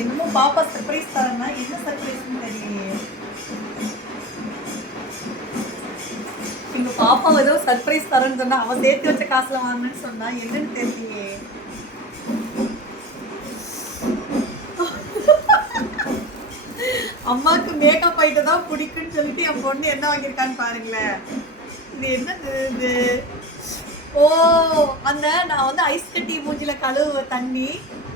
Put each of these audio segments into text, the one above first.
என்னமோ பாப்பா சர்ப்ரைஸ் தரேன்னா என்ன சர்ப்ரைஸ்ன்னு தெரியலையே. எங்க பாப்பா ஏதோ சர்ப்ரைஸ் தரேன்னு சொன்னா அவன் சேர்த்து வச்ச காசுல வாங்கணும்னு சொன்னா என்னன்னு தெரியலையே. அம்மாவுக்கு மேக்கப் ஆயிட்டு தான் பிடிக்குன்னு சொல்லிட்டு என் பொண்ணு என்ன வாங்கியிருக்கான்னு பாருங்களேன். இது என்னது இது? ஓ, அந்த நான் வந்து ஐஸ் கட்டி மூஞ்சில கழுவுவ தண்ணி,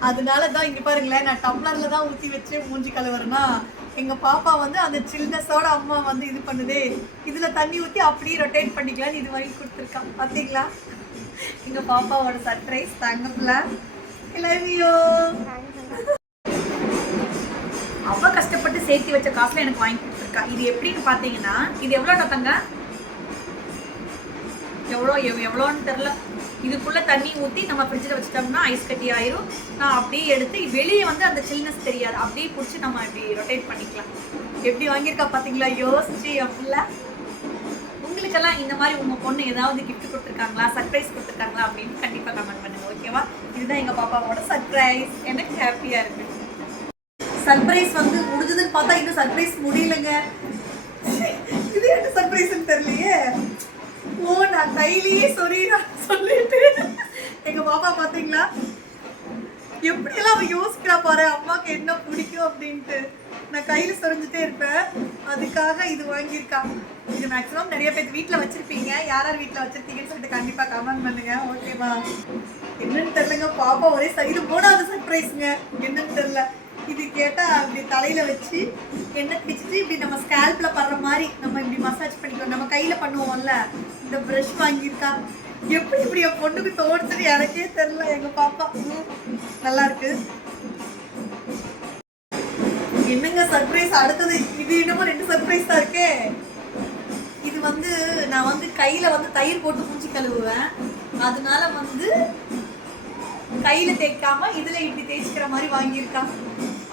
அதனால தான் இங்க பாருங்களேன், நான் டம்ளர்ல தான் ஊற்றி வச்சு மூஞ்சி கழுவுறேன்னா எங்க பாப்பா வந்து அந்த சில்னஸோட அம்மா வந்து இது பண்ணுதே, இதுல தண்ணி ஊற்றி அப்படியே ரொட்டேட் பண்ணிக்கலாம்னு இது வாங்கி கொடுத்துருக்கான். பார்த்தீங்களா எங்க பாப்பாவோட சர்ப்ரைஸ். தங்கப்பில்ல, love you. அவ கஷ்டப்பட்டு சேர்த்து வச்ச காசுல எனக்கு வாங்கி கொடுத்துருக்கா. இது எப்படின்னு பார்த்தீங்கன்னா, இது எவ்வளோடா தங்க? எவ்வளோன்னு தெரில. இதுக்குள்ளே தண்ணி ஊற்றி நம்ம ஃப்ரிட்ஜில் வச்சுட்டோம்னா ஐஸ் கட்டி ஆயிரும். நான் அப்படியே எடுத்து வெளியே வந்து அந்த சில்னஸ் தெரியாது, அப்படியே பிடிச்சி நம்ம இப்படி ரொட்டேட் பண்ணிக்கலாம். எப்படி வாங்கியிருக்கா பார்த்தீங்களா? யோசிச்சு அப்படில. உங்களுக்கெல்லாம் இந்த மாதிரி உங்கள் பொண்ணு ஏதாவது கிஃப்ட் கொடுத்துருக்காங்களா, சர்ப்ரைஸ் கொடுத்துருக்காங்களா அப்படின்னு கண்டிப்பாக கமெண்ட் பண்ணுங்க. ஓகேவா? இதுதான் எங்கள் பாப்பாவோட சர்ப்ரைஸ். எனக்கு ஹாப்பியாக இருக்கு. சர்ப்ரைஸ் வந்து முடிஞ்சதுன்னு பார்த்தா இன்னும் சர்ப்ரைஸ் முடியலங்க. இது என்ன சர்ப்ரைஸ்ன்னு தெரியலையே. ஓ, நான் கையிலேயே சொல்லிட்டு எங்க பாப்பா பாத்தீங்களா எப்படியெல்லாம் அவ யோசிக்கிறா பாரு, அம்மாக்கு என்ன பிடிக்கும் அப்படின்ட்டு. நான் கையில சொரிஞ்சுட்டே இருப்பேன், அதுக்காக இது வாங்கியிருக்கா. இது மேக்ஸிமம் நிறைய பேர் வீட்டுல வச்சிருப்பீங்க. யார் யார் வீட்டுல வச்சிருக்கீங்கன்னு சொல்லிட்டு கண்டிப்பா கமெண்ட் பண்ணுங்க. ஓகேவா? என்னன்னு தெரியலங்க, பாப்பா ஒரே இது 3வது சர்ப்ரைஸ்ங்க. என்னன்னு தெரியல. இது கேட்டா அப்படி தலையில வச்சு எண்ணெய் தேய்ச்சிட்டு இப்படி நம்ம ஸ்கேல்ப்ல படுற மாதிரி நம்ம இப்படி மசாஜ் பண்ணிக்கிறோம். நம்ம கையில பண்ணுவோம்ல, இந்த ப்ரஷ் வாங்கியிருக்கா. எப்படி இப்படி என் பொண்ணுக்கு தோணுச்சுன்னு எனக்கே தெரியல. எங்க பாப்பா நல்லா இருக்கு. என்னங்க சர்ப்ரைஸ் அடுத்தது? இது என்னமோ 2 சர்ப்ரைஸ் தான் இருக்கே. இது வந்து நான் வந்து கையில வந்து தயிர் போட்டு மூஞ்சி கழுவுவேன், அதனால வந்து கையில தேய்க்காம இதுல இப்படி தேய்ச்சிக்கிற மாதிரி வாங்கியிருக்கா.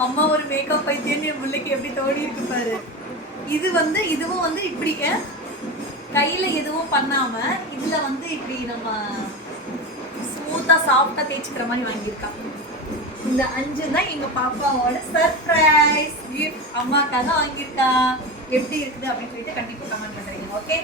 அம்மா ஒரு மேக்கப் பைத்தியம் என் பிள்ளைக்கு எப்படி தோடி இருக்கு பாரு. இது வந்து இதுவும் வந்து இப்படி கையில எதுவும் பண்ணாம இதுல வந்து இப்படி நம்ம ஸ்மூத்தா சாஃப்டா தேய்ச்சிக்கிற மாதிரி வாங்கியிருக்கா. இந்த 5 தான் எங்க பாப்பாவோட சர்ப்ரைஸ் கிஃப்ட். அம்மாக்காக வாங்கியிருக்கா. எப்படி இருக்குது அப்படின்னு சொல்லிட்டு கண்டிப்பா கமெண்ட் பண்றீங்க. ஓகே?